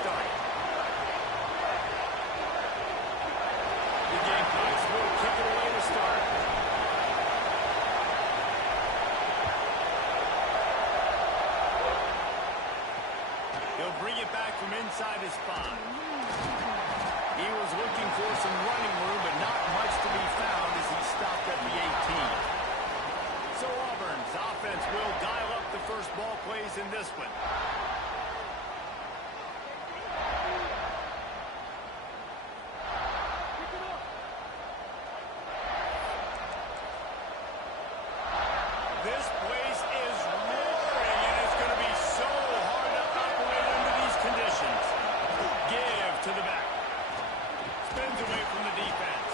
started. The Gamecocks will kick it away to start. He'll bring it back from inside his spot. He was looking for some running room, but not much to be found as he stopped at the 18. So Auburn's offense will dial up the first ball plays in this one. This place is roaring, and it's going to be so hard to operate under these conditions. Give to the back. Spins away from the defense.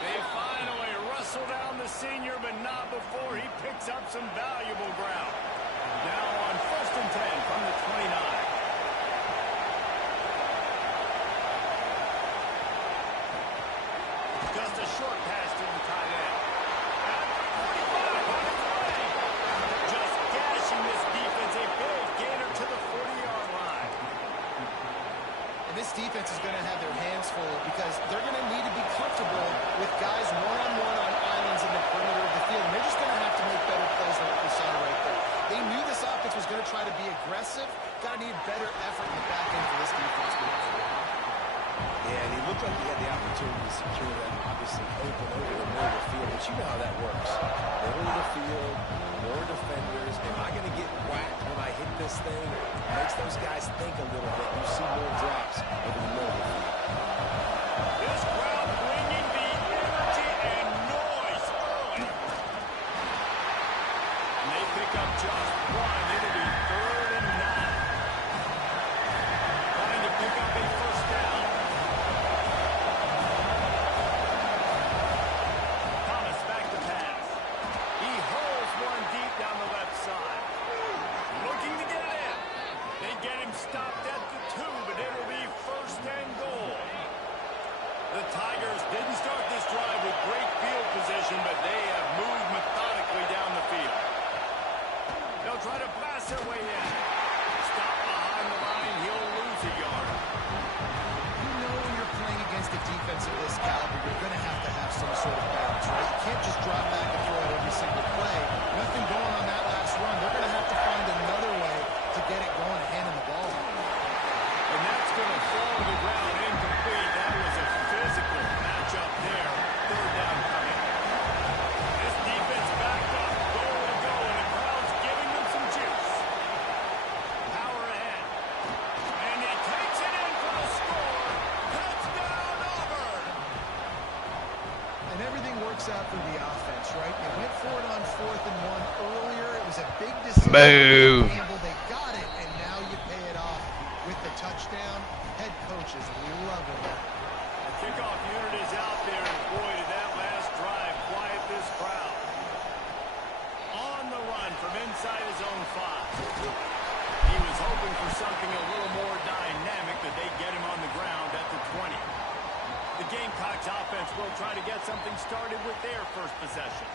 They finally wrestle down the senior, but not before he picks up some valuable ground. Now on 1st and 10 from the 29. Just a short pass to the tight end. At the 45 on its way. Just gashing this defense. A big gainer to the 40-yard line. And this defense is going to have their hands full because they're going to need to be comfortable with guys one-on-one on islands in the perimeter of the field. And they're just going to have to make better plays than what we saw right there. They knew this offense was going to try to be aggressive. Got to need better effort in the back end for this defense. Yeah, and he looked like he had the opportunity to secure that, obviously open over the middle of the field, but you know how that works. Middle of the field, more defenders. Am I going to get whacked when I hit this thing? It makes those guys think a little bit. You see more drops over the middle of the field. This crowd bringing the energy and noise early. And they pick up just one. It'll be 3rd and 9. Trying to pick up a first down. Thomas back to pass. He hurls one deep down the left side. Looking to get it in. They get him stopped at the 2, but it'll be 1st and goal. The Tigers didn't start this drive with great field position, but they have moved methodically down the field. They'll try to blast their way in. Stop behind the line. He'll lose a yard. You know when you're playing against a defense of this caliber, you're going to have some sort of balance, right? You can't just drop back and throw it every single play. Nothing going on that last run. They're going to have to find another way to get it going and handing the ball. And that's going to fall to the ground incomplete. That was a physical matchup there. 3rd down coming. This defense backed up. Goal to go, and the crowd's giving them some juice. Power ahead. And he takes it in for the score. Touchdown, Auburn. And everything works out for the offense, right? They went for it on 4th and 1 earlier. It was a big decision. Boo. They got it, and now you pay it off with the touchdown. Head coaches, we love it. The kickoff unit is out there, and boy, did that last drive quiet this crowd. On the run from inside his own 5. He was hoping for something a little more dynamic, but they get him on the ground at the 20. The Gamecocks offense will try to get something started with their first possession.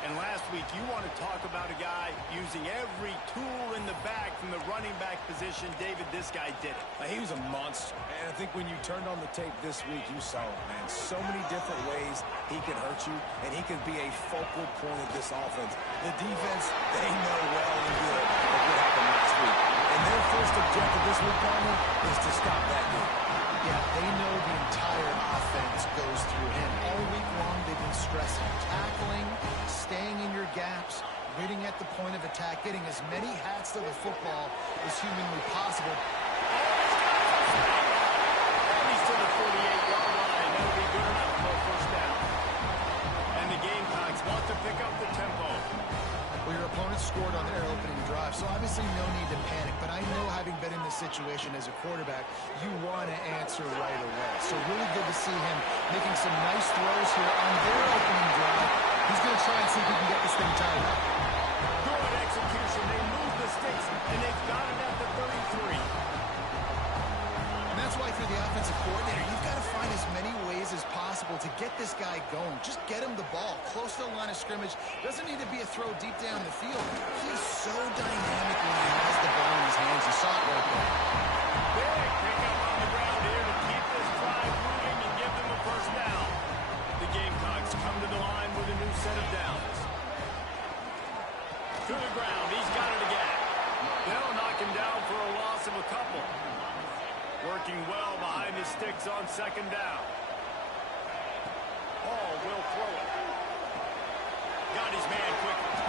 And last week, you want to talk about a guy using every tool in the bag from the running back position. David, this guy did it. He was a monster. And I think when you turned on the tape this week, you saw it, man. So many different ways he can hurt you, and he can be a focal point of this offense. The defense, they know well and good of what happened last week. And their first objective this week, Palmer, is to stop that dude. Yeah, they know the entire offense goes through him. All week long, they've been stressing tackling, staying in your gaps, waiting at the point of attack, getting as many hats to the football as humanly possible. He's to the 48-yard line. That'll be good enough for a first down. And the Gamecocks want to pick up the tempo. Well, your opponent scored on their opening drive, so obviously no need to panic. But I know, having been in this situation as a quarterback, you want to answer right away. So really good to see him making some nice throws here on their opening drive. He's going to try and see if he can get this thing tied up. Good execution. They move the sticks, and they've got it at the 33. And that's why, for the offensive coordinator, you've got to find as many ways as possible to get this guy going. Just get him the ball close to the line of scrimmage. Doesn't need to be a throw deep down the field. He's so dynamic when he has the ball in his hands. You saw it right there. Big taken down for a loss of a couple. Working well behind the sticks on second down. Hall will throw it. Got his man quickly.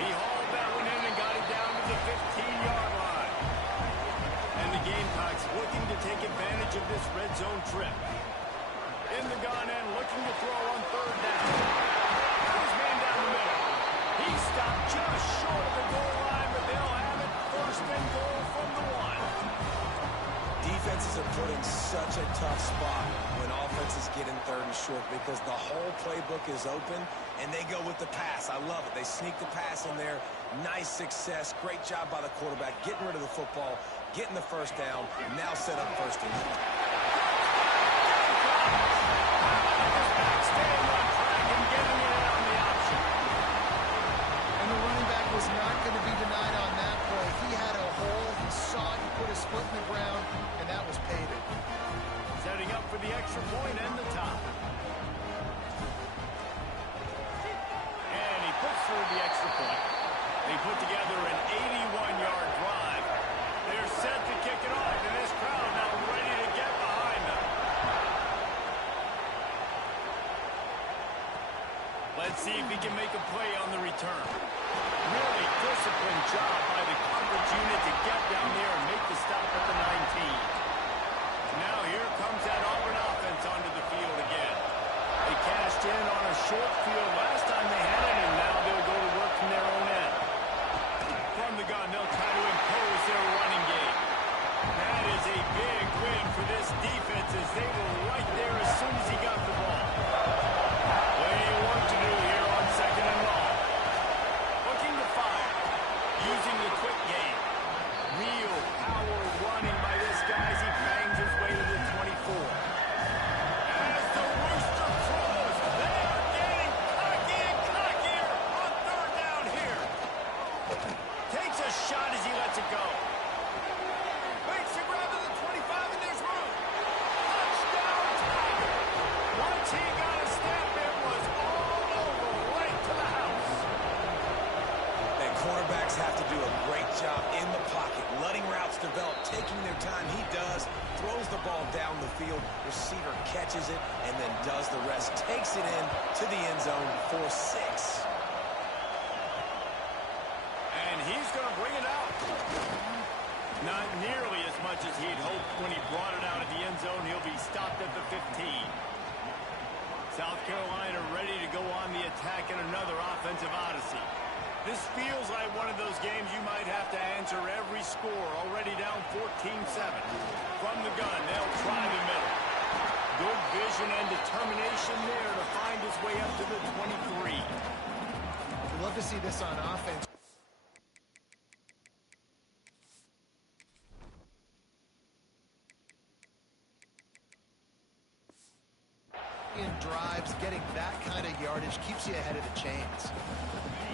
He hauled that one in and got it down to the 15-yard line. And the Gamecocks looking to take advantage of this red zone trip. In the gun end, looking to throw on third down. Got his man down the middle. He stopped just short of the goal line, but they'll have it first and goal from the one. Defenses are put in such a tough spot when offenses get in third and short because the whole playbook is open and they go with the pass. I love it. They sneak the pass in there. Nice success. Great job by the quarterback getting rid of the football, getting the first down, now set up first and goal. Staying on track and getting it out on the option. And the running back was not going to be denied on that play. He had a hole. He saw it. He put his foot in the ground, and that was paid it. Setting up for the extra point and the top. And he puts through the extra point. They put together an 81-yard drive. They're set to kick it off, and this crowd now ready to get behind them. Let's see if he can make a play on the return. Really disciplined job by the coverage unit to get down there and make the stop at the 19. Now here comes that Auburn offense onto the field again. They cashed in on a short field last time they had it, and now they'll go to work from their own end. From the gun, they'll try to impose their running game. That is a big win for this defense as they were right there as soon as he got the ball. Plenty of work to do here on second and long. Looking to fire. Using the quick game. Real power running by this guy as he bangs his way to the 24. As the rooster crows, they are getting cocky and cockier on third down here. Takes a shot as he lets it go. Makes the grab to the 25 and there's room. Touchdown Tiger. Once he got a step, it was all over right to the house. And quarterbacks have to do a great job in the pocket, letting routes develop, taking their time. He does, throws the ball down the field, receiver catches it, and then does the rest. Takes it in to the end zone for 6. And he's going to bring it out. Not nearly as much as he'd hoped when he brought it out of the end zone. He'll be stopped at the 15. South Carolina ready to go on the attack in another offensive odyssey. This feels like one of those games you might have to answer every score. Already down 14-7. From the gun, they'll try the middle. Good vision and determination there to find his way up to the 23. We'd love to see this on offense. In drives, getting that kind of yardage keeps you ahead of the chains.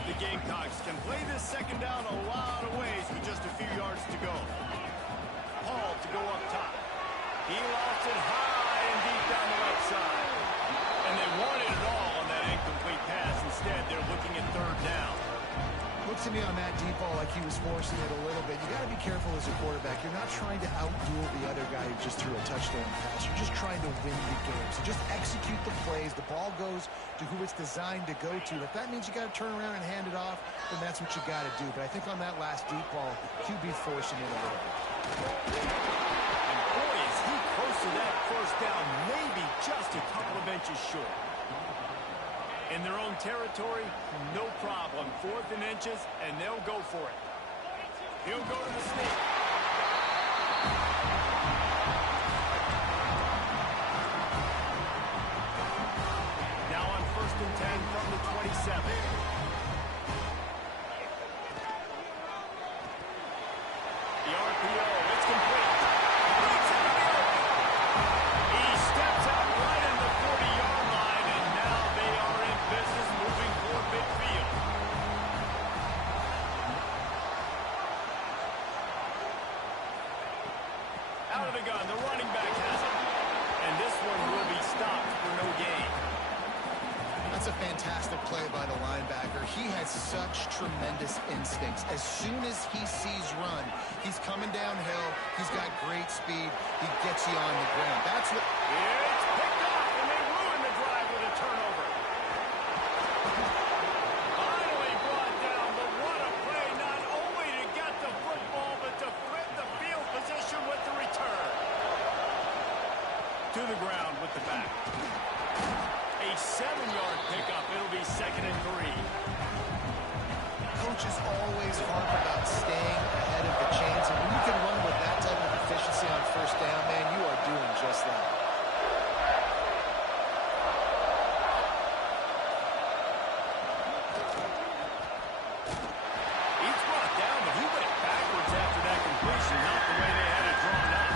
The Gamecocks can play this second down a lot of ways with just a few yards to go. Hall to go up top. He lost it high and deep down the right side. And they wanted it all on that incomplete pass. Instead, they're looking at third down. Looks to me on that deep ball like he was forcing it a little bit. You got to be careful as a quarterback. You're not trying to outduel the other guy who just threw a touchdown pass. You're just trying to win the game. So just execute the plays. The ball goes to who it's designed to go to. If that means you got to turn around and hand it off, then that's what you got to do. But I think on that last deep ball, QB forcing it a little bit. And boy, is he close to that first down, maybe just a couple of inches short. In their own territory, no problem. 4th and inches, and they'll go for it. He'll go to the sneak. Now on 1st and 10 from the 27. The RPO, it's complete. He's out of the open. He steps out right in the 40-yard line, and now they are in business moving toward midfield. Out of the gun, the running back has it. And this one will be stopped for no gain. That's a fantastic play by the linebacker. He has such tremendous instincts. As soon as he sees run, he's coming downhill. He's got great speed. He gets you on the ground. That's what... It's picked up, and they ruin the drive with a turnover. Finally brought down, but what a play, not only to get the football, but to flip the field position with the return. To the ground with the back. A 7-yard pickup. It'll be 2nd and 3. Coaches always harp about staying ahead of the chains, and when you can run with that type of efficiency on first down, man, you are doing just that. He's brought down, but he went backwards after that completion, not the way they had it drawn up.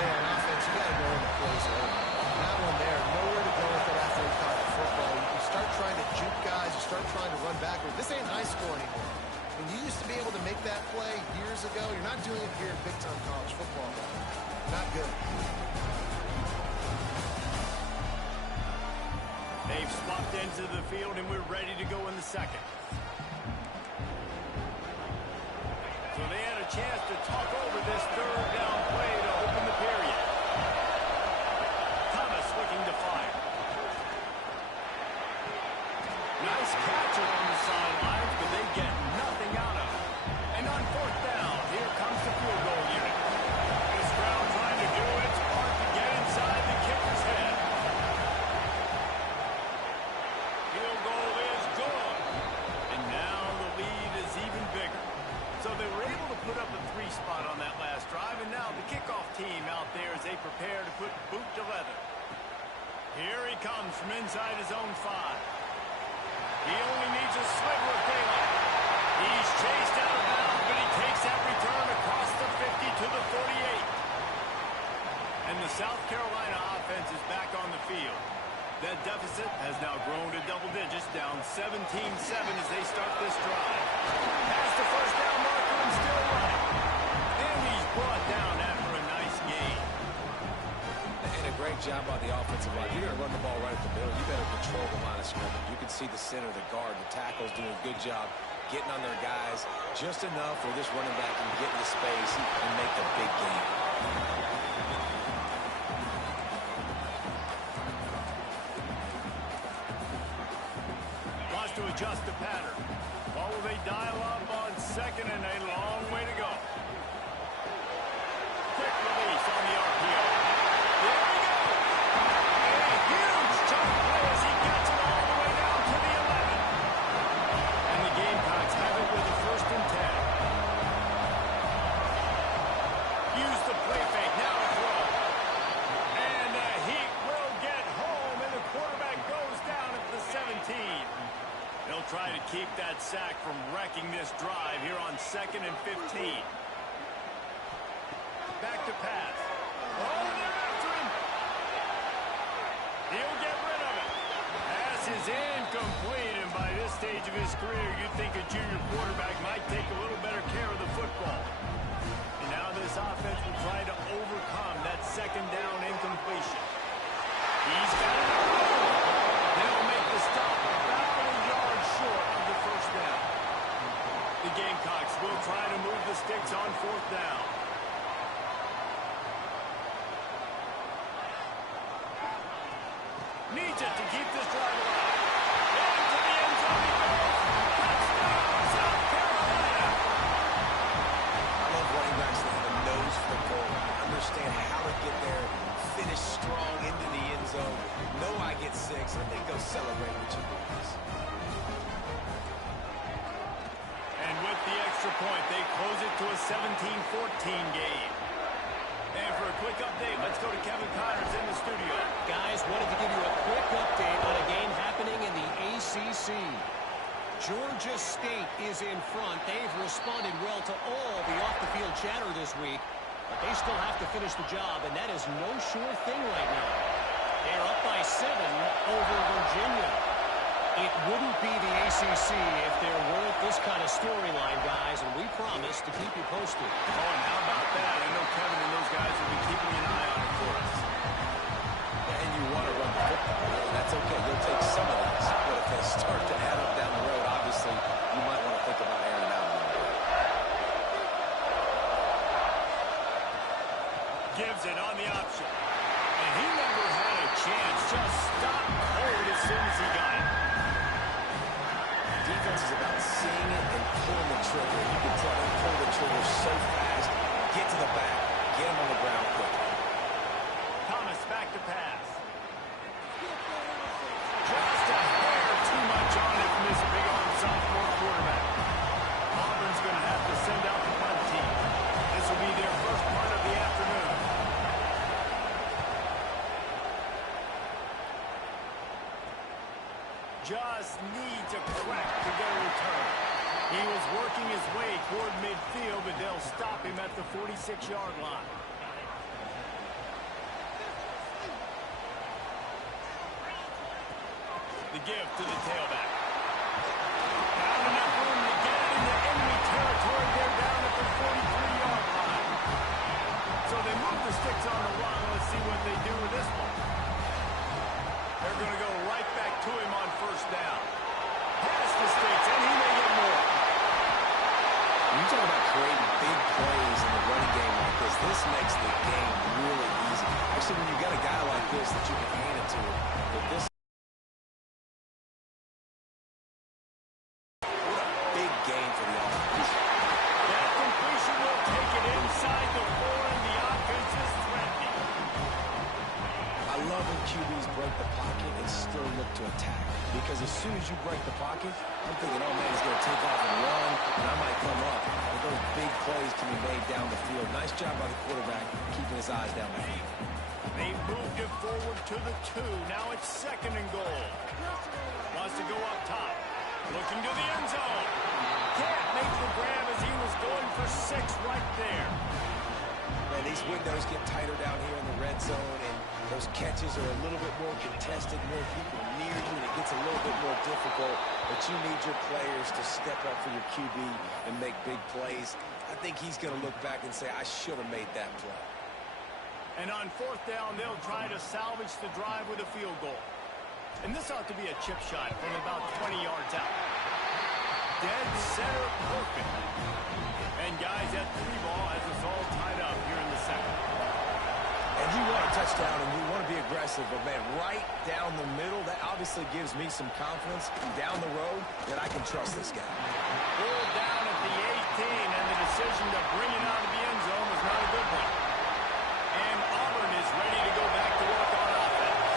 Hey, on offense, you got to know when the play's over. That one there, nowhere to go with it after he caught the football. You start trying to juke guys, you start trying to run backwards. This ain't high school anymore. When you used to be able to make that play years ago, you're not doing it here in big-time college football. Not good. They've swapped into the field, and we're ready to go in the second. So they had a chance to talk over this 3rd down play to open the period. Thomas looking to fire. Nice catch on the sidelines, but they get nothing out of it. And on 4th down, here comes the field goal unit. This crowd trying to do its part to get inside the kicker's head. Field goal is good. And now the lead is even bigger. So they were able to put up a 3 spot on that last drive, and now the kickoff team out there as they prepare to put boot to leather. Here he comes from inside his own 5. He only needs a sliver of daylight. He's chased out of bounds, but he takes that return across the 50 to the 48. And the South Carolina offense is back on the field. That deficit has now grown to double digits, down 17-7 as they start this drive. Past the first down marker and still running. And he's brought down after a nice gain. And a great job by the offensive line. You're going to run the ball right at the middle. You better control the line of scrimmage. You can see the center, the guard, the tackles doing a good job getting on their guys just enough where this running back can get into space and make the big game. Wants to adjust the pattern. What will they dial up on 2nd and a long way to go? Quick release on the RPO. There we go. A huge chunk play as he gets it all the way down to the 11. And the Gamecocks have it with a 1st and 10. Use the play fake. Now to throw. And the Heat will get home, and the quarterback goes down at the 17. They'll try to keep that sack from wrecking this drive here on 2nd and 15. Back to pass. Oh, they're after him. He'll get rid of it. Pass is incomplete, and by this stage of his career, you'd think a junior quarterback might take a little better care of the football. And now this offense will try to overcome that 2nd down incompletion. He's got it. They'll make the stop about a yard short of the 1st down. The Gamecocks will try to move the sticks on 4th down. Needs it to keep this drive alive. Into the end zone he goes. Touchdown, South Carolina. I love running backs that have a nose for the goal. Understand how to get there, finish strong into the end zone. Know I get 6, and then go celebrate with your boys. And with the extra point, they close it to a 17-14 game. And for a quick update, let's go to Kevin Connors in the studio. Guys, wanted to give you a quick update on a game happening in the ACC. Georgia State is in front. They've responded well to all the off-the-field chatter this week, but they still have to finish the job, and that is no sure thing right now. They're up by 7 over Virginia. It wouldn't be the ACC if there weren't this kind of storyline, guys, and we promise to keep you posted. Oh, and how about that? I know Kevin and those guys will be keeping an eye on it for us. Yeah, and you want to run the football. That's okay. You'll take some of these. But if they start to add up down the road, obviously, you might want to think about airing it out a little bit. Gives it on the option. And he never had a chance. Just stopped cold as soon as he got it. Defense is about seeing it and pulling the trigger. You can tell they pull the trigger so fast. Get to the back. Get him on the ground quickly. Thomas back to pass. Just a hair too much on it from this big-arm sophomore quarterback. Auburn's going to have to send out the punt team. This will be their first punt of the afternoon. Just needs a crack to get a return. He was working his way toward midfield, but they'll stop him at the 46-yard line. The give to the tailback. Found enough room to get it into enemy territory. They're down at the 43-yard line. So they move the sticks on the run. Let's see what they do with this one. They're going to go right back to him on first down. Pass the sticks, and he may get more. When you talk about creating big plays in the running game like this makes the game really easy. Actually, when you got a guy like this that you can hand it to, but this what a big game for the offense. That completion will take it inside the 4, and the offense is threatening. I love when QBs break the pocket and still look to attack. Because as soon as you break the pocket, I'm thinking, oh, man, he's going to take off and run, and I might come up. But those big plays can be made down the field. Nice job by the quarterback keeping his eyes down the field. They moved it forward to the 2. Now it's 2nd and goal. Wants to go up top. Looking to the end zone. Can't make the grab as he was going for 6 right there. Man, these windows get tighter down here in the red zone, and those catches are a little bit more contested, more people near you, and it gets a little bit more difficult. But you need your players to step up for your QB and make big plays. I think he's going to look back and say, I should have made that play. And on 4th down, they'll try to salvage the drive with a field goal. And this ought to be a chip shot from about 20 yards out. Dead center perfect. And guys, that 3 ball has us all tied up here in the 2nd. And you want a touchdown and you want to be aggressive, but, man, right down the middle, that obviously gives me some confidence down the road that I can trust this guy. Pulled down at the 18, and the decision to bring it out of the end zone was not a good one. And Auburn is ready to go back to work on offense.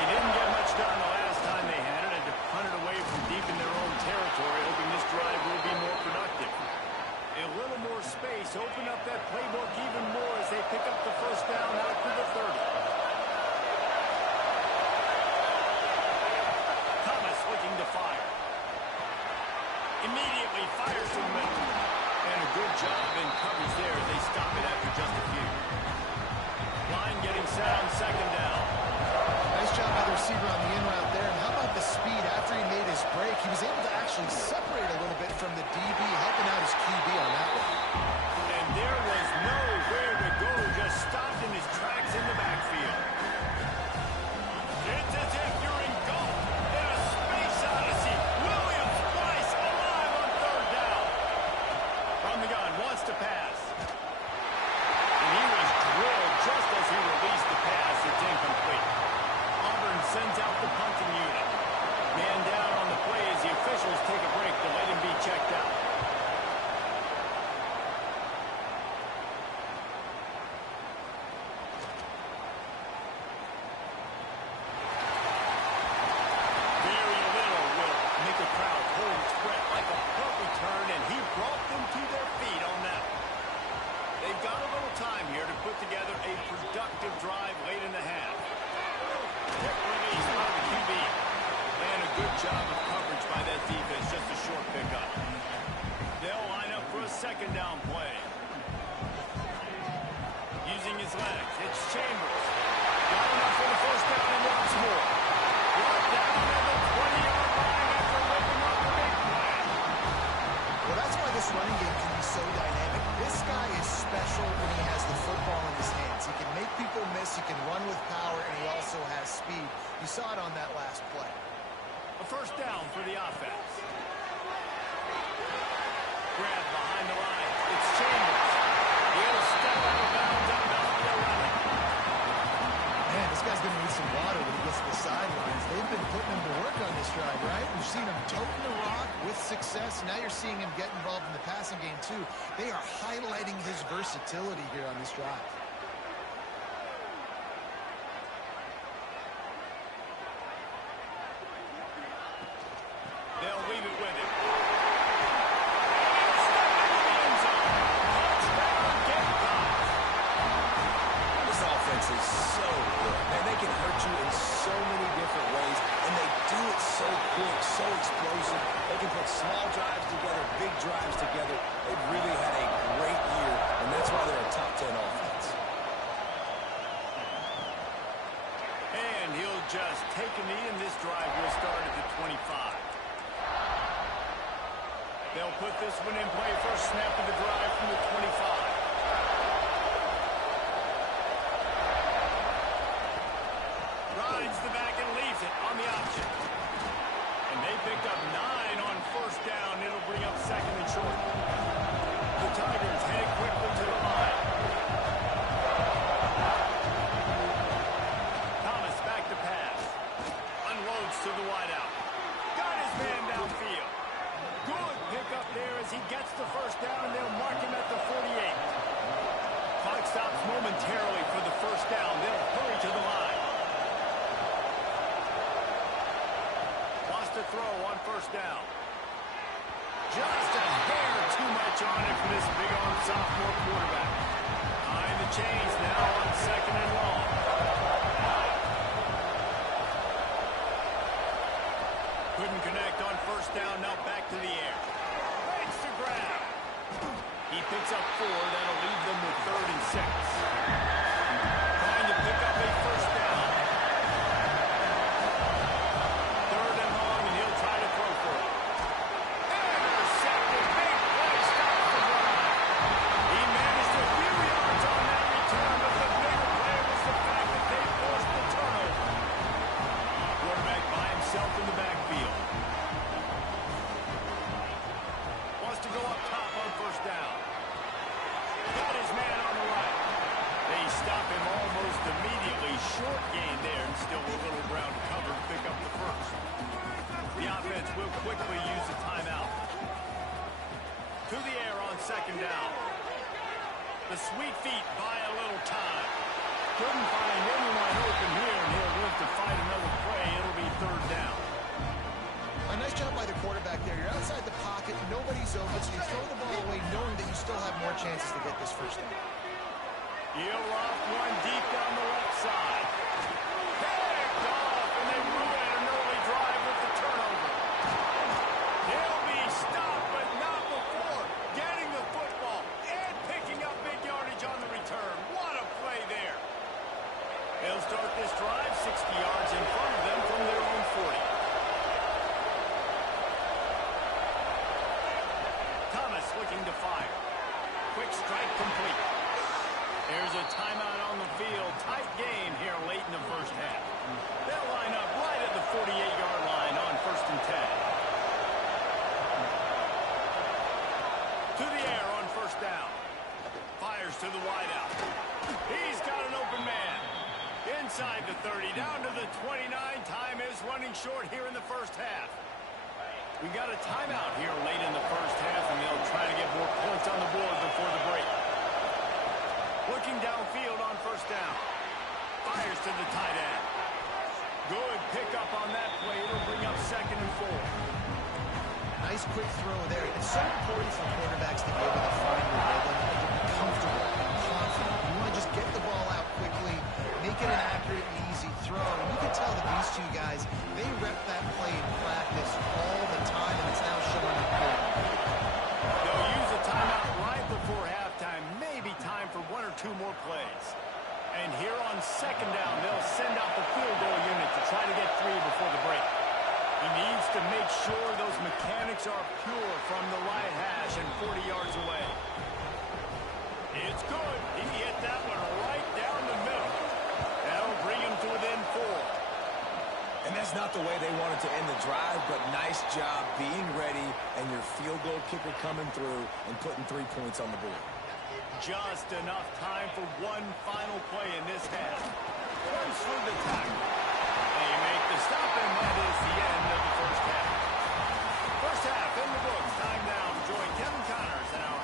They didn't get much done the last time they had it, and to punt it away from deep in their own territory, hoping this drive will be more productive. A little more space, open up that playbook even more as they pick up the first down out to the 30. Thomas looking to fire. Immediately fires to the middle. And a good job in coverage there. They stop it after just a few. Line getting set on 2nd down. Nice job by the receiver on the in route there. And how about the speed after he made his break? He was able to actually separate a little bit from the DB, helping out his QB on that one. And there was nowhere to go, just stopped in his tracks in the backfield. It's as if you're engulfed in a space odyssey. Williams twice alive on 3rd down. From the gun, wants to pass. And he was drilled just as he released the pass. It's incomplete. Auburn sends out the punting unit. Man down on the play as the officials take a break to let him be checked out. Very little will make a crowd hold its breath like a punt return, and he brought them to their feet on that. They've got a little time here to put together a productive drive late in the half. Quick release by the QB. And a good job of coverage by that defense, just a short pickup. They'll line up for a 2nd down play. Using his legs, it's Chambers. Got enough for the first down and wants more. Brought down at the 20-yard line after ripping up the big play. Well, that's why this running game can be so dynamic. This guy is special when he has the football in his hands. He can make people miss, he can run with power, and he also has speed. You saw it on that last play. A first down for the offense. Grab behind the line. It's Chambers. He'll step out of bounds on the game, too. They are highlighting his versatility here on this drive. They'll leave it with him. This offense is so good. Man, they can hurt you in so many different ways, and they do it so quick, so explosive. They can put small drives together, big drives together. They've really had a great year, and that's why they're a top 10 offense. And he'll just take a knee, and this drive will start at the 25. They'll put this one in play. First snap of the drive from the 25. Rides the back and leaves it on the option. And they picked up 9 on first down. It'll bring up second and short. The Tigers head quickly to the line. Thomas back to pass. Unloads to the wideout. Got his man downfield. Good pickup there as he gets the first down, and they'll mark him at the 48. Clock stops momentarily for the first down. They'll hurry to the line. Lost a throw on first down. Just a hair too much on it for this big-arm sophomore quarterback. Behind the chains now on second and long. Couldn't connect on first down, now back to the air. Makes the grab. He picks up 4, that'll leave them with 3rd and 6. Trying to pick up a first down. 3rd and long, and he'll try to throw for it. Intercepted, big play, stops the drive. He managed a few yards on that return, but the bigger play was the fact that they forced the turnover. Quarterback by himself in the backfield. Wants to go up top on first down. Got his man on the right. They stop him almost immediately. Short gain there, and still a little ground to cover to pick up the first. The offense will quickly use a timeout. To the air on second down. The sweet feet buy a little time. Couldn't find anyone open here, and he'll live to fight another play. It'll be 3rd down. A nice job by the quarterback there. You're outside the pocket, nobody's open, so you throw the ball away knowing that you still have more chances to get this first down. He'll off one deep down the left side. Picked off, and they ruin an early drive with the turnover. He'll be stopped, but not before getting the football and picking up big yardage on the return. What a play there. They'll start this drive 60 yards in front of them from their own 40. Thomas looking to fire. Quick strike complete. There's a timeout on the field. Tight game here late in the first half. They'll line up right at the 48-yard line on 1st and 10. To the air on first down. Fires to the wideout. He's got an open man. Inside the 30, down to the 29. Time is running short here in the first half. We got a timeout here late in the first half, and they'll try to get more points on the board before the break. Looking downfield on first down. Fires to the tight end. Good pickup on that play. It'll bring up second and 4. Nice quick throw there. It's so important for quarterbacks to be able to find your rhythm and to be comfortable and confident. You want to just get the ball out quickly, make it an accurate and easy throw. And you can tell that these two guys, they rep that play in practice all the time, and it's now showing up here. They'll use a timeout right before halftime. Maybe time for 1 or 2 more plays. And here on second down, they'll send out the field goal unit to try to get 3 before the break. He needs to make sure those mechanics are pure from the right hash and 40 yards away. It's good. He hit that one right down the middle. That'll bring him to within 4. And that's not the way they wanted to end the drive, but nice job being ready and your field goal kicker coming through and putting 3 points on the board. Just enough time for one final play in this half. Runs through the tackle. They make the stop, and that is the end of the first half. First half in the books. Time now to join Kevin Connors and our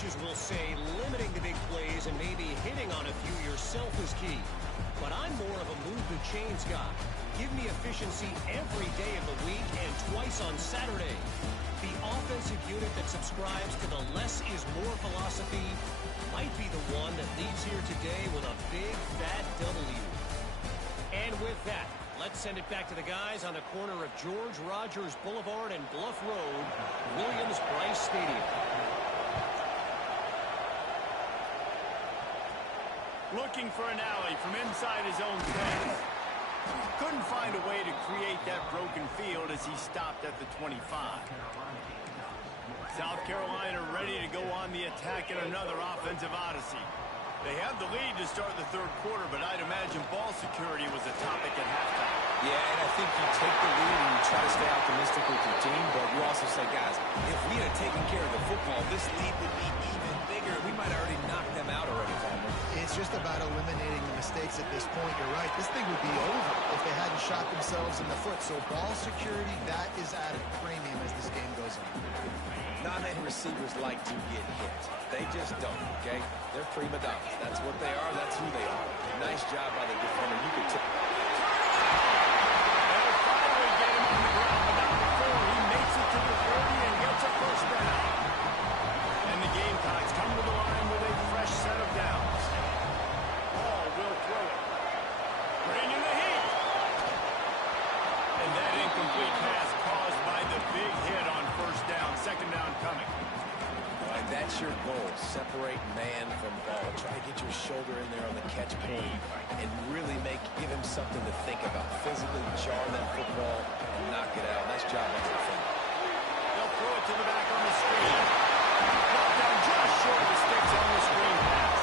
coaches will say limiting the big plays and maybe hitting on a few yourself is key. But I'm more of a move the chains guy. Give me efficiency every day of the week and twice on Saturday. The offensive unit that subscribes to the less is more philosophy might be the one that leaves here today with a big fat W. And with that, let's send it back to the guys on the corner of George Rogers Boulevard and Bluff Road, Williams-Brice Stadium. Looking for an alley from inside his own 10. Couldn't find a way to create that broken field as he stopped at the 25. South Carolina ready to go on the attack in another offensive odyssey. They have the lead to start the third quarter, but I'd imagine ball security was a topic at halftime. Yeah, and I think you take the lead and you try to stay optimistic with your team, but you also say, guys, if we had taken care of the football, this lead would be even bigger. We might have already knocked them out already, Palmer. It's just about eliminating the mistakes at this point. You're right. This thing would be over if they hadn't shot themselves in the foot. So ball security, that is at a premium as this game goes on. Not many receivers like to get hit. They just don't, okay? They're prima donnas. That's what they are. That's who they are. Nice job by the defender. You could tell. They'll finally get him on the ground, but not before he makes it to the 30 and gets a first down. And the Gamecocks come to the line with a fresh set of downs. Ball will throw it. Bringing the heat. And that incomplete pass caused by the big hit on first down. Second down coming. All right, that's your goal. Separate man from ball. Try to get your shoulder in there on the catch point and really give him something to think about. Physically jar that football and knock it out. Nice job on the defender. They'll throw it to the back on the screen. Brought down just short of the sticks on the screen pass.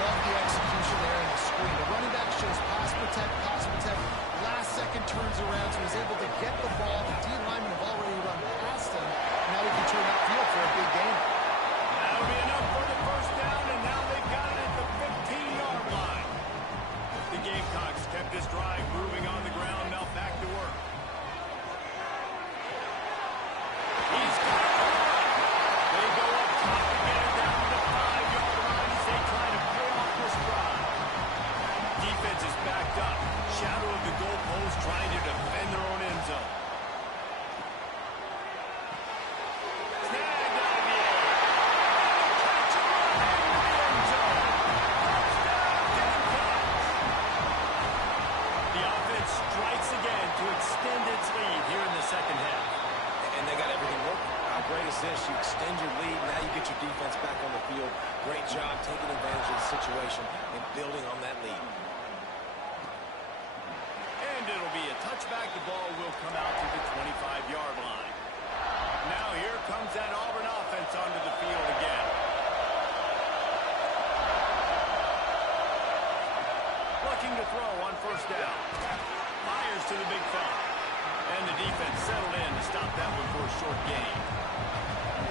Love the execution there in the screen. The running back shows pass protect, pass protect. Last second turns around, so he's able to get the ball. The D linemen have already run past him. Now he can turn upfield for a big game. That'll be enough for the first down, and now they've got it at the 15-yard line. The Gamecocks kept this drive moving on the ground. Now back to work. He's got it. They go up top to get it down to the 5-yard line as they try to pay off this drive. Defense is backed up. Shadow of the goalpost trying to defend their own end zone. Snagged out of the air. Catch it right in the end zone. Touchdown, Gamecocks. The offense strikes again to extend its lead here in the second half. And they got everything working. How great is this? You extend your lead. Now you get your defense back on the field. Great job taking advantage of the situation and building on that lead. And it'll be a touchback. The ball will come out to the 25-yard line. Now here comes that Auburn offense onto the field again. Looking to throw on first down. Fires to the big fella. And the defense settled in to stop that one for a short gain.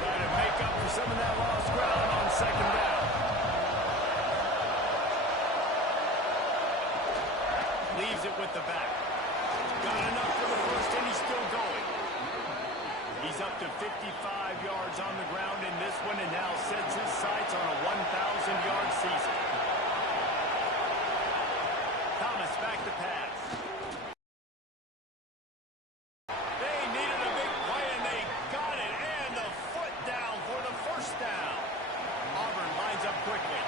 Trying to make up for some of that lost ground on second down. Leaves it with the back. Got enough for the first, and he's still going. He's up to 55 yards on the ground in this one and now sets his sights on a 1,000-yard season. Thomas back to pass. They needed a big play, and they got it. And the foot down for the first down. Auburn lines up quickly.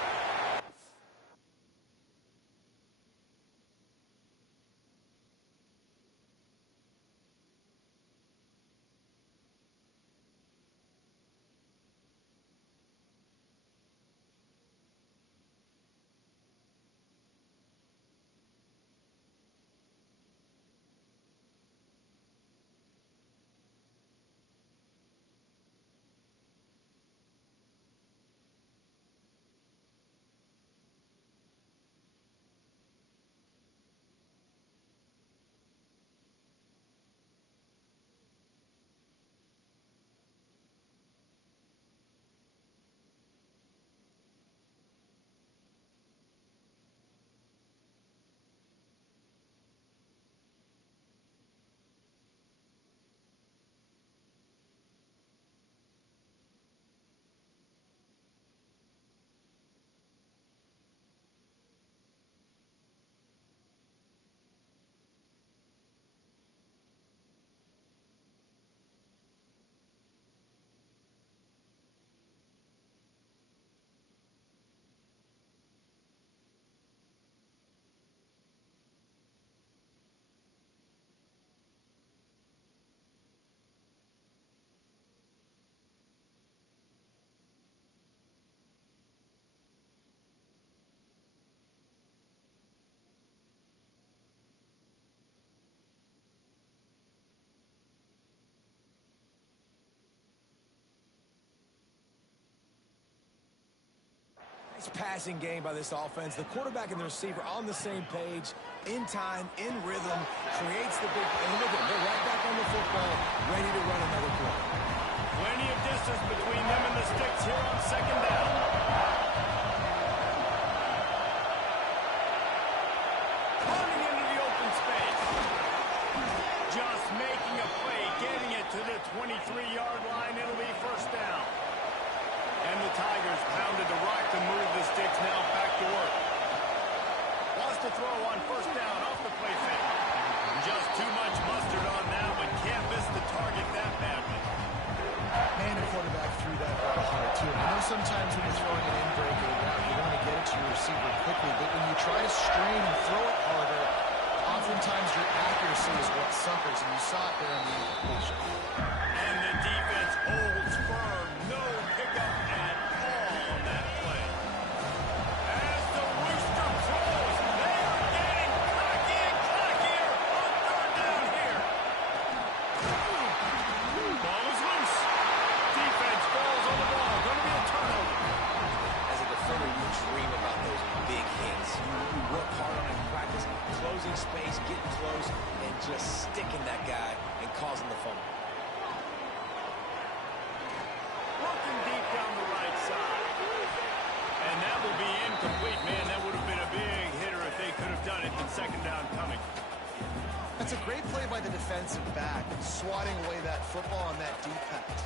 balanced passing game by this offense. The quarterback and the receiver on the same page, in time, in rhythm, creates the big play. And look at them, they're right back on the football, ready to run another play. Plenty of distance between them and the sticks here on second down. Running into the open space. Just making a play, getting it to the 23-yard line. It'll be first down. And the Tigers pounded the rock to move the sticks now back to work. Wants to throw on first down off the play fake. Just too much mustard on that one. Can't miss the target that badly. Man, the quarterback threw that ball hard, too. I know sometimes when you're throwing an in-breaker route, you want to get it to your receiver quickly, but when you try to strain and throw it harder, oftentimes your accuracy is what suffers, and you saw it there in the incompletion. And the defense holds firm. No pickup at all on that play. As the rooster crows, they are getting cocky and cockier on third down here. Ball is loose. Defense falls on the ball. Going to be a turnover. As a defender, you dream about those big hits. You work hard on it in practice, closing space, getting close, and just sticking that guy and causing the fumble. Working deep down the right side. And that will be incomplete. Man, that would have been a big hitter if they could have done it. The second down coming. That's a great play by the defensive back, swatting away that football on that deep pass.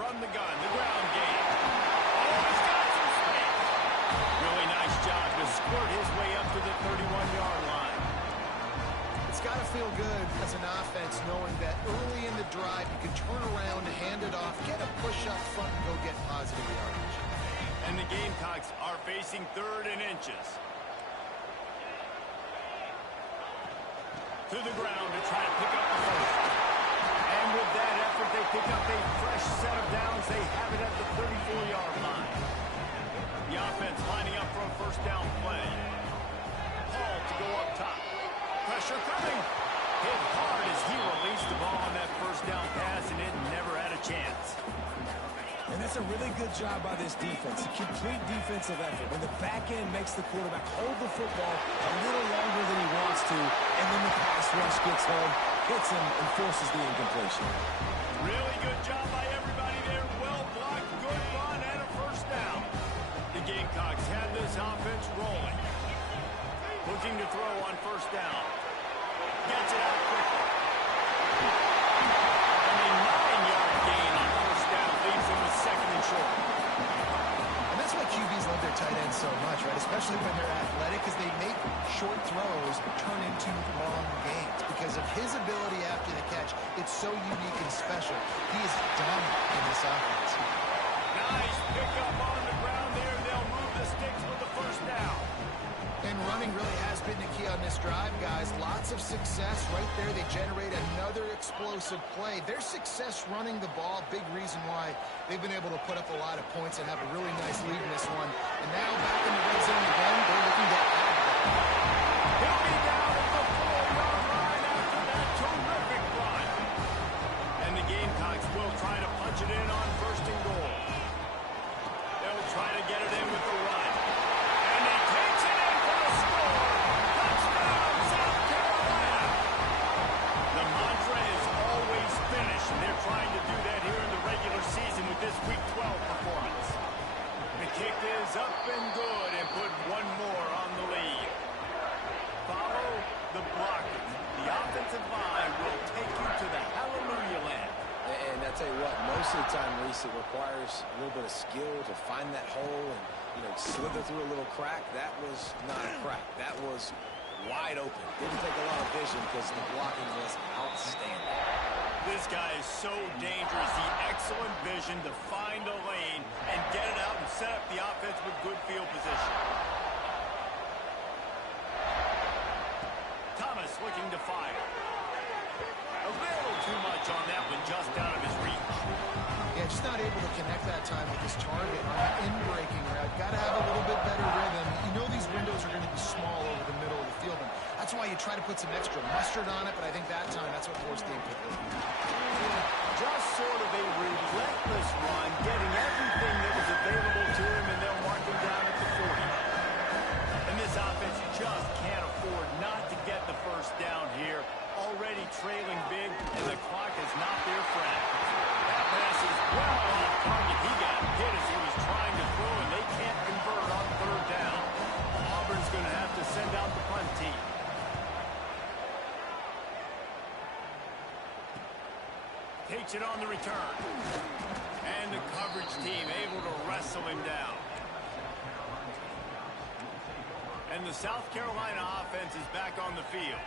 From the gun, the ground game. Oh, he's got some space. Really nice job to squirt his way up to the 31-yard line. It's got to feel good as an offense knowing that early in the drive you can turn around, hand it off, get a push up front, and go get positive yardage. And the Gamecocks are facing third and inches. To the ground to try to pick up the first. And with that effort, they pick up a fresh set of downs. They have it at the 34-yard line. The offense lining up for a first down play. Hall to go up top. Pressure coming. Hit hard as he released the ball on that first down pass, and it never had a chance. And that's a really good job by this defense, a complete defensive effort. When the back end makes the quarterback hold the football a little longer than he wants to, and then the pass rush gets home, hits him, and forces the incompletion. Really good job by everybody there. Well blocked, good run, and a first down. The Gamecocks have this offense rolling. Looking to throw on first down. Gets it out quickly. And a 9-yard gain on first down leaves him with second and short. And that's why QBs love their tight ends so much, right? Especially when they're athletic, because they make short throws turn into long gains. Because of his ability after the catch, it's so unique and special. He is dominant in this offense. Nice pickup on the ground there. They'll move the sticks with the first down. And running really has been the key on this drive, guys. Lots of success right there. They generate another explosive play. Their success running the ball, big reason why they've been able to put up a lot of points and have a really nice lead in this one. And now back in the red zone again, they're looking to add. He'll be down at the 4-yard line after that terrific run. And the Gamecocks will try to punch it in on first and goal. They'll try to get it in with the run. And he takes it in for the score. Touchdown, South Carolina. The mantra is always finish, and they're trying to do that here in the regular season with this Week 12 performance. The kick is up and good and put one more on the lead. Follow the blocking. The offensive line will take you to the hallelujah land. And I tell you what, most of the time, Reese, it requires a little bit of skill to find that hole and, slither through a little crack. That was not a crack. That was wide open. Didn't take a lot of vision because the blocking was outstanding. This guy is so dangerous. The excellent vision to find a lane and get it out and set up the offense with good field position. Thomas looking to fire. A little too much on that one, just out of his reach. Yeah, just not able to connect that time with his target on the in-breaking route. Got to have a little bit better rhythm. You know these windows are going to be small over the middle of the field, and that's why you try to put some extra mustard on it, but I think that time that's what forced the incomplete. Just sort of a relentless run, getting everything that was available to him, and they'll mark him down at the 40. And this offense just can't afford not to get the first down here. Already trailing big, and the clock is not their friend. That pass is well off target. He got hit as he was trying to throw, and they can't convert on third down. Auburn's going to have to send out the punt team. Takes it on the return. And the coverage team able to wrestle him down. And the South Carolina offense is back on the field.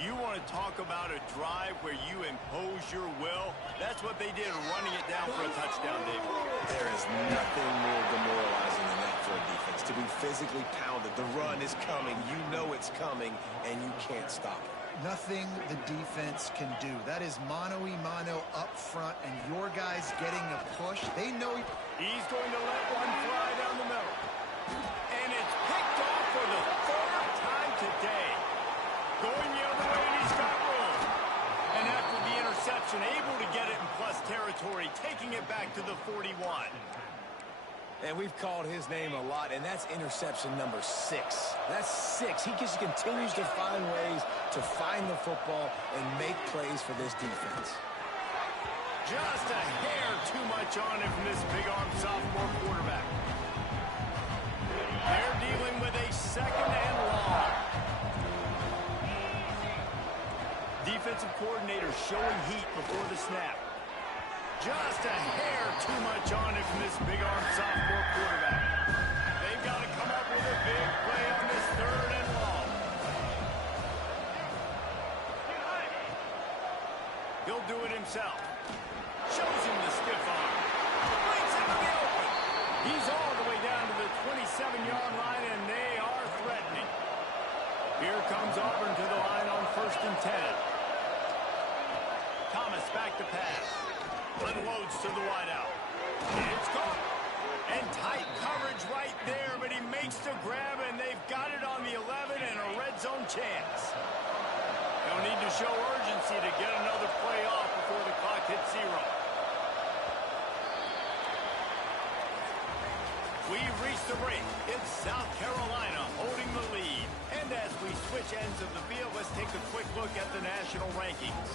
You want to talk about a drive where you impose your will? That's what they did, running it down for a touchdown, David. There is nothing more demoralizing than that for a defense. To be physically pounded. The run is coming. You know it's coming, and you can't stop it. Nothing the defense can do. That is mano-a-mano up front, and your guys getting a push. They know he's going to let one fly down the middle. And it's picked off for the third time today. Going the other way, and he's got room. And after the interception, able to get it in plus territory, taking it back to the 41. And we've called his name a lot, and that's interception number 6. That's 6. He just continues to find ways to find the football and make plays for this defense. Just a hair too much on him from this big-arm sophomore quarterback. They're dealing with a second and long. Defensive coordinator showing heat before the snap. Just a hair too much on it from this big-arm sophomore quarterback. They've got to come up with a big play on this third and long. He'll do it himself. Shows him the stiff arm. Brings him to the open. He's all the way down to the 27-yard line, and they are threatening. Here comes Auburn to the line on 1st and 10. Thomas back to pass. Unloads to the wideout. It's caught. And tight coverage right there, but he makes the grab, and they've got it on the 11 and a red zone chance. They'll need to show urgency to get another play off before the clock hits 0. We've reached the break. It's South Carolina holding the lead. And as we switch ends of the field, let's take a quick look at the national rankings.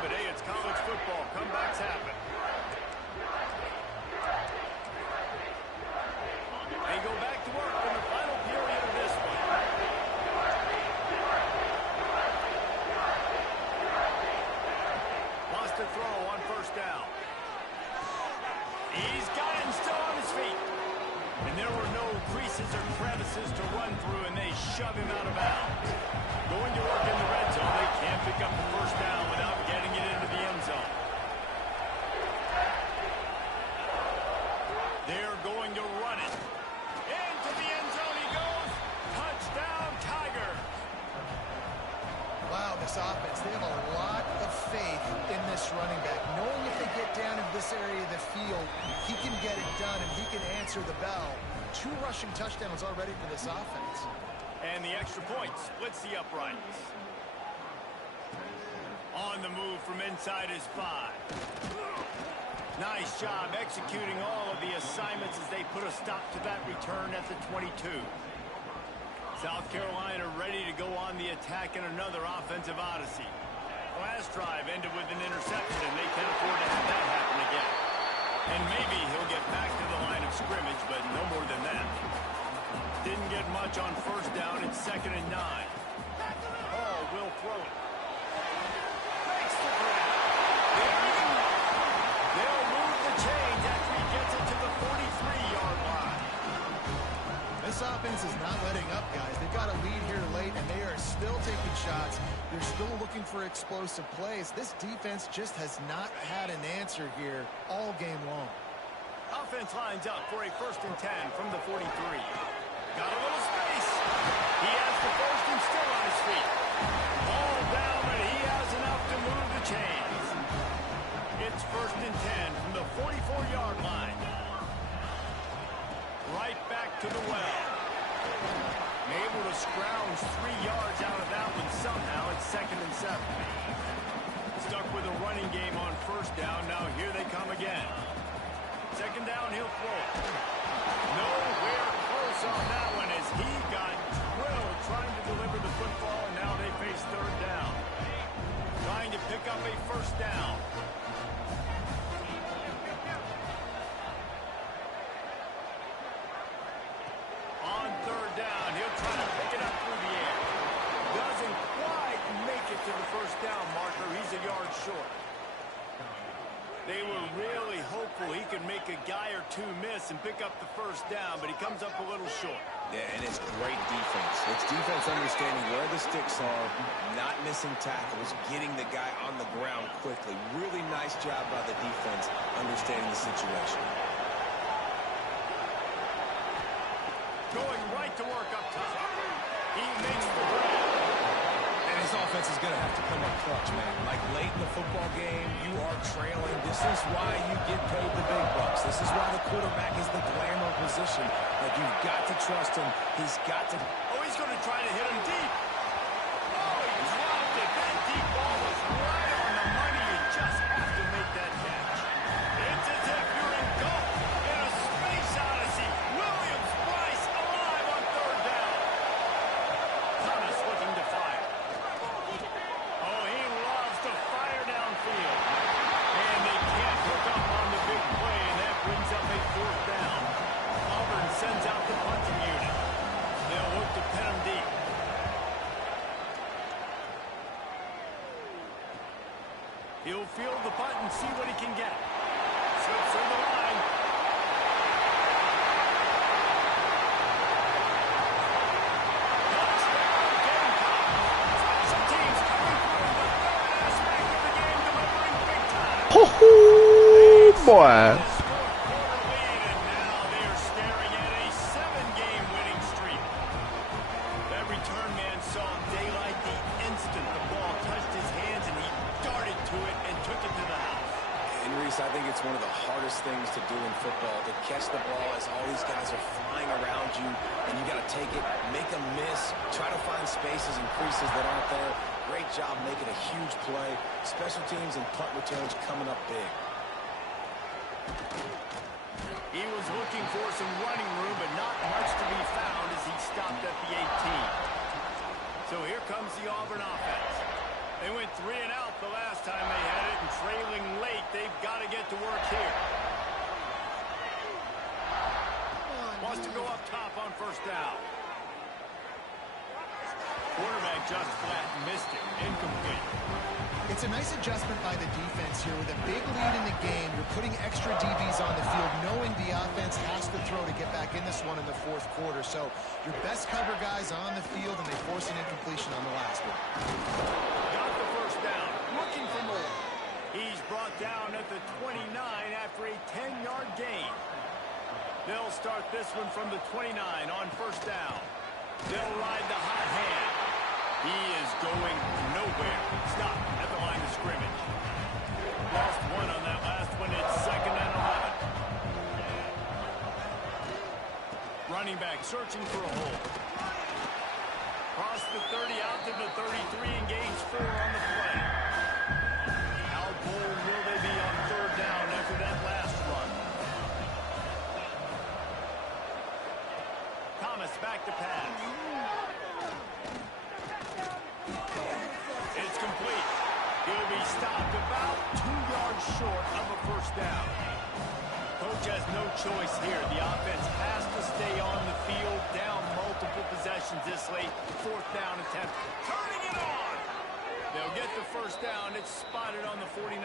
But hey, it's college football. Comebacks happen. They go back to work in the final period of this one. Lost a throw on 1st down. He's got it and still on his feet. And there were no creases or crevices to run through, and they shove him out of bounds. Going to work in the red zone. They can't pick up the 1st down without getting it into the end zone. They're going to run it. Into the end zone he goes. Touchdown, Tiger. Wow, this offense, they have a lot of faith in this running back. Knowing if they get down in this area of the field, he can get it done and he can answer the bell. 2 rushing touchdowns already for this offense. And the extra point splits the uprights. On the move from inside his 5. Nice job executing all of the assignments as they put a stop to that return at the 22. South Carolina ready to go on the attack in another offensive odyssey. Last drive ended with an interception, and they can't afford to have that happen again. And maybe he'll get back to the line of scrimmage, but no more than that. Didn't get much on 1st down. It's 2nd and 9. Hall will throw it. Makes the grab. They'll move the chains after he gets it to the 43-yard line. This offense is not letting up, guys. They've got a lead here late, and they are still taking shots. They're still looking for explosive plays. This defense just has not had an answer here all game long. Offense lines up for a 1st and 10 from the 43. Got a little space. He has the first and still on his feet. Ball down, but he has enough to move the chains. It's 1st and 10 from the 44-yard line. Right back to the well. Able to scrounge 3 yards out of that one somehow. It's 2nd and 7. Stuck with a running game on 1st down. Now here they come again. 2nd down, he'll throw it. Nowhere close on that one as he got drilled trying to deliver the football, and now they face 3rd down. Trying to pick up a 1st down. On 3rd down, he'll try to pick it up through the air. Doesn't quite make it to the 1st down marker. He's a yard short. They were really hopeful he could make a guy or two miss and pick up the 1st down, but he comes up a little short. Yeah, and it's great defense. It's defense understanding where the sticks are, not missing tackles, getting the guy on the ground quickly. Really nice job by the defense understanding the situation. Going right to work up top. He makes the grab. And his offense is going to have to come up clutch, man. Like late in the football game, you are trailing. This is why you get paid the big bucks. This is why the quarterback is the glamour position. Like, you've got to trust him. He's got to... Oh, he's going to try to hit him deep. Oh, he dropped it. That deep ball was right on the money. You just have to make that catch. It's as if you're engulfed in a space odyssey. Williams-Brice alive on 3rd down. Thomas looking to fire. Oh, he loves to fire downfield. And they can't hook up on the big play, and that brings up a 4th down. Auburn sends out the punting unit. They'll look to pin him deep. He'll field the punt and see what he can get. Slips through the line. Touchdown, Gamecock. Special teams coming through the 3rd aspect of the game, delivering big time. Oh, boy. This 4th quarter lead, and now they are staring at a 7-game winning streak. That return man saw daylight the instant the ball touched his hands, and he darted to it and took it to the house. And Reese, I think it's one of the hardest things to do in football, to catch the ball as all these guys are flying around you, and you got to take it, make a miss, try to find spaces and creases that aren't there. Great job making a huge play. Special teams and punt returns coming up big. He was looking for some running room, but not much to be found as he stopped at the 18. So here comes the Auburn offense. They went 3 and out the last time they had it, and trailing late, they've got to get to work here. Wants to go up top on 1st down. Quarterback just flat missed it. Incomplete. It's a nice adjustment by the defense here. With a big lead in the game, you're putting extra DBs on the field, knowing the offense has to throw to get back in this one in the 4th quarter. So your best cover guys on the field, and they force an incompletion on the last one. Got the 1st down. Looking for more. He's brought down at the 29 after a 10-yard gain. They'll start this one from the 29 on 1st down. They'll ride the hot hand. He is going nowhere. Stop at the line of scrimmage. Lost 1 on that last one. It's 2nd and 11. Running back searching for a hole. Cross the 30 out to the 33 and gains 4 on the play. How bold will they be on 3rd down after that last run? Thomas back to pass. It's complete. He'll be stopped about 2 yards short of a 1st down. Coach has no choice here. The offense has to stay on the field, down multiple possessions this late. 4th down attempt. Turning it on. They'll get the 1st down. It's spotted on the 49.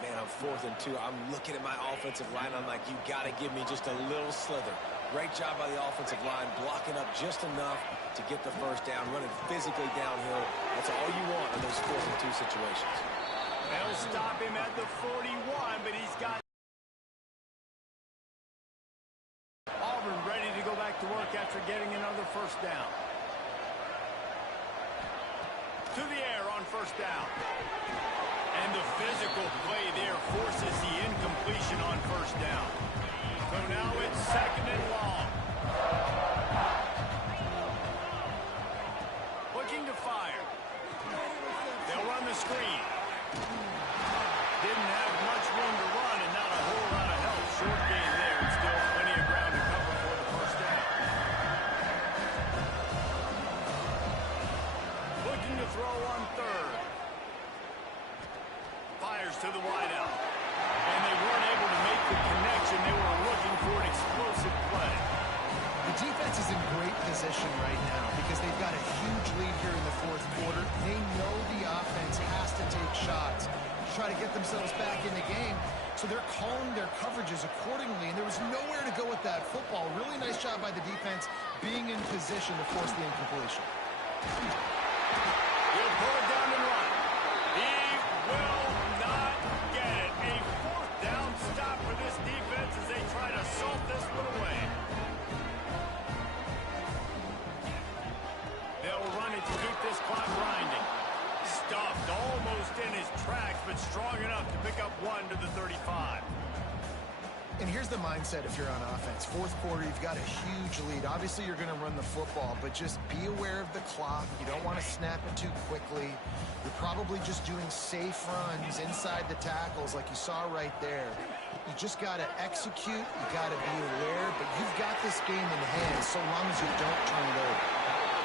Man, I'm 4th and 2. I'm looking at my offensive line. I'm like, you got to give me just a little slither. Great job by the offensive line, blocking up just enough to get the 1st down, running physically downhill. That's all you want in those 4th and 2 situations. They'll stop him at the 41, but he's got Auburn ready to go back first down. To the air on first down. And the physical play there forces the incompletion on first down. So now it's second and long. Looking to fire. They'll run the screen. Didn't have much room to run and not a whole lot of help. Short gain there and still plenty of ground to cover for the first down. Looking to throw on third. Fires to the wideout. And they weren't able to make the connection. They were looking for an explosive play. The defense is in great position right now because they've got a huge lead here in the fourth quarter. They know the offense has to take shots to try to get themselves back in the game, so they're calling their coverages accordingly, and there was nowhere to go with that football. Really nice job by the defense being in position to force the incompletion. He'll pull it down and run. He will not get it. A fourth down stop for this defense as they try to salt this one away. They'll run it to keep this clock grinding. Stuffed almost in his tracks, but strong enough to pick up one to the 35. And here's the mindset if you're on offense. Fourth quarter, you've got a huge lead. Obviously, you're going to run the football, but just be aware of the clock. You don't want to snap it too quickly. You're probably just doing safe runs inside the tackles like you saw right there. You just got to execute. You got to be aware, but you've got this game in hand so long as you don't turn it over.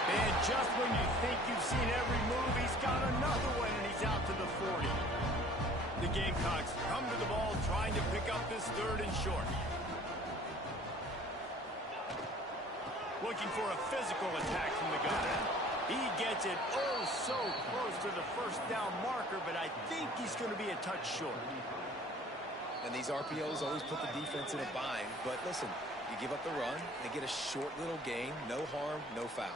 And just when you think you've seen every move, he's got another one, and he's out to the 40. The Gamecocks come to the ball trying to pick up this third and short. Looking for a physical attack from the gun. He gets it oh so close to the first down marker, but I think he's going to be a touch short. And these RPOs always put the defense in a bind. But listen, you give up the run, they get a short little gain, no harm, no foul.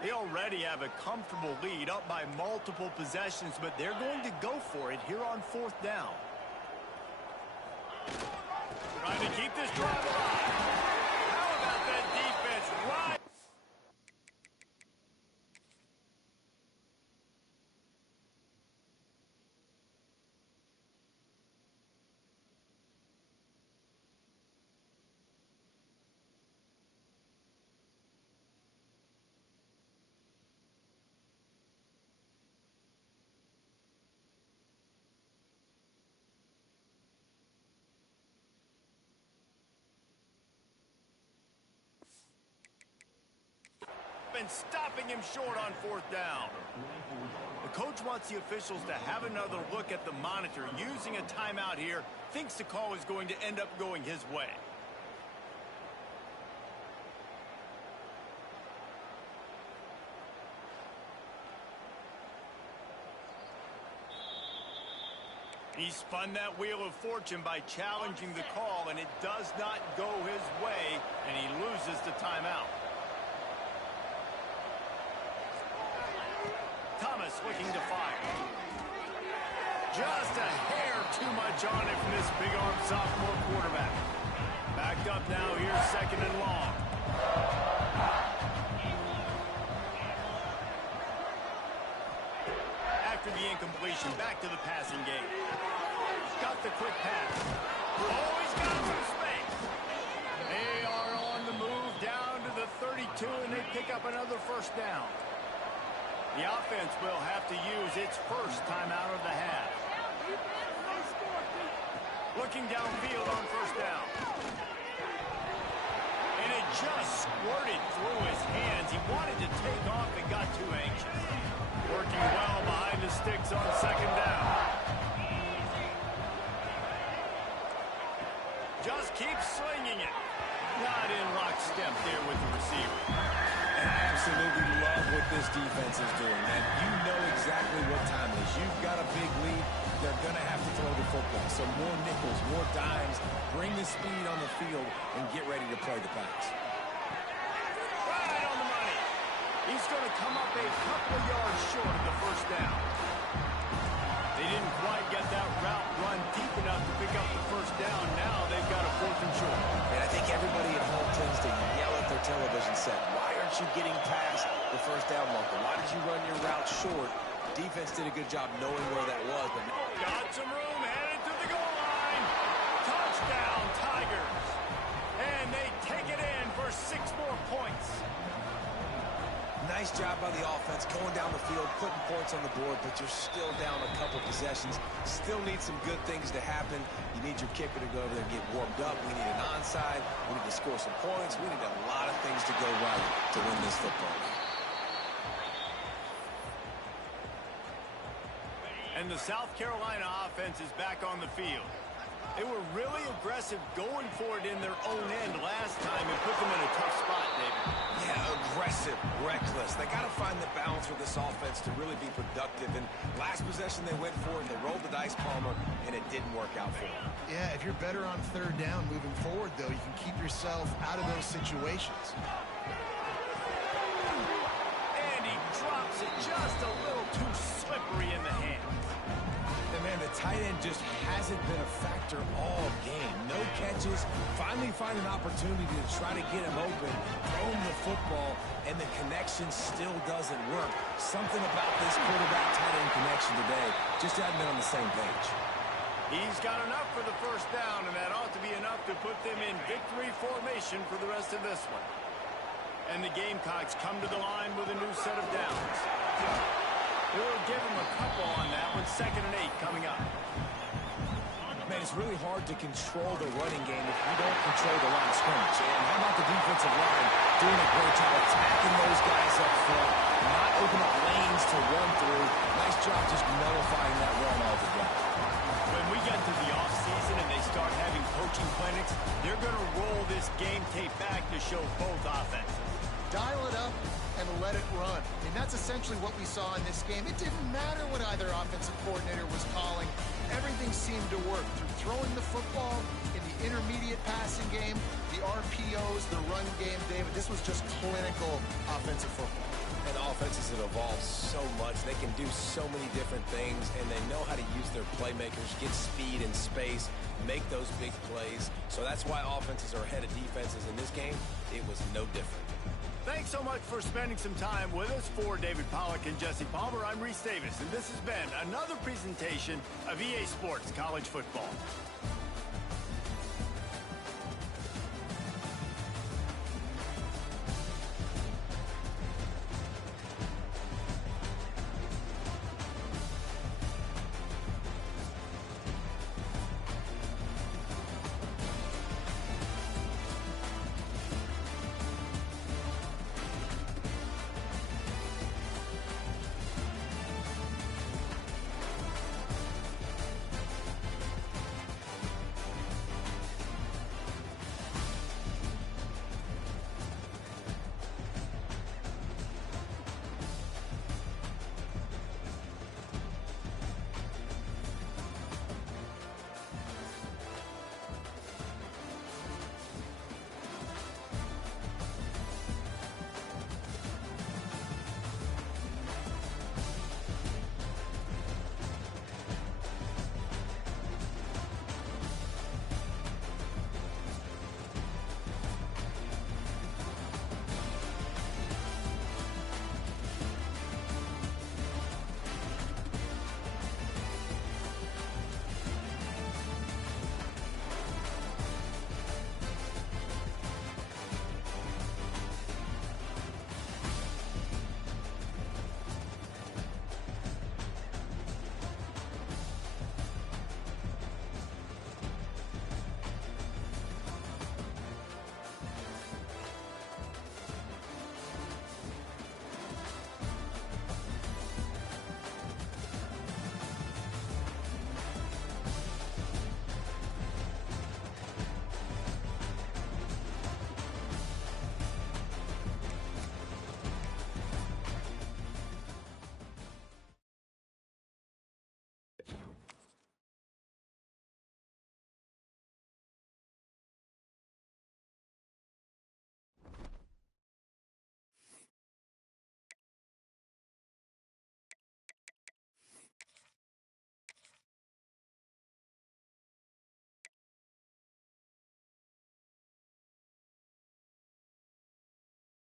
They already have a comfortable lead up by multiple possessions, but they're going to go for it here on fourth down. Trying to keep this drive alive. How about that defense right? And stopping him short on fourth down. The coach wants the officials to have another look at the monitor. Using a timeout here, thinks the call is going to end up going his way. He spun that wheel of fortune by challenging the call, and it does not go his way, and he loses the timeout. Thomas looking to fire. Just a hair too much on it from this big-arm sophomore quarterback. Backed up now, here's second and long. After the incompletion, back to the passing game. Got the quick pass. Oh, he's got some space. They are on the move down to the 32, and they pick up another first down. The offense will have to use its first timeout of the half. Looking downfield on first down. And it just squirted through his hands. He wanted to take off and got too anxious. Working well behind the sticks on second down. Just keeps slinging it. Not in lockstep there with the receiver. And I absolutely love what this defense is doing, man. You know exactly what time it is. You've got a big lead. They're going to have to throw the football. So more nickels, more dimes. Bring the speed on the field and get ready to play the pass. Right on the money. He's going to come up a couple of yards short of the first down. They didn't quite get that route run deep enough to pick up the first down. Now they've got a fourth and short. And I think everybody at home tends to yell defense did a good job knowing where that was. But got some room, headed to the goal line. Touchdown, Tigers. And they take it in for 6 more points. nice job by the offense going down the field, putting points on the board, but you're still down a couple possessions. Still need some good things to happen. You need your kicker to go over there and get warmed up. We need an onside. We need to score some points. We need a lot of things to go right to win this football game. And the South Carolina offense is back on the field. They were really aggressive going for it in their own end last time and put them in a tough spot, David. Yeah, aggressive, reckless. They got to find the balance with this offense to really be productive. And last possession they went for it, they rolled the dice, Palmer, and it didn't work out for them. Yeah, if you're better on third down moving forward, though, you can keep yourself out of those situations. And he drops it just a little too slippery in the hand. And man, the tight end just hasn't been a factor all game. No catches, finally find an opportunity to try to get him open, throw him the football, and the connection still doesn't work. Something about this quarterback-tight end connection today just hasn't been on the same page. He's got enough for the first down, and that ought to be enough to put them in victory formation for the rest of this one. And the Gamecocks come to the line with a new set of downs. We'll give him a couple on that one. 2nd and 8 coming up. Man, it's really hard to control the running game if you don't control the line of scrimmage. And how about the defensive line doing a great job attacking those guys up front, not open up lanes to run through. Nice job just nullifying that run altogether. When we get to the offseason and they start having coaching clinics, they're going to roll this game tape back to show both offenses. Dial it up and let it run. And that's essentially what we saw in this game. It didn't matter what either offensive coordinator was calling. Everything seemed to work through throwing the football, in the intermediate passing game, the RPOs, the run game. David, this was just clinical offensive football. And offenses have evolved so much. They can do so many different things, and they know how to use their playmakers, get speed and space, make those big plays. So that's why offenses are ahead of defenses in this game. It was no different. Thanks so much for spending some time with us. For David Pollack and Jesse Palmer, I'm Reese Davis, and this has been another presentation of EA Sports College Football.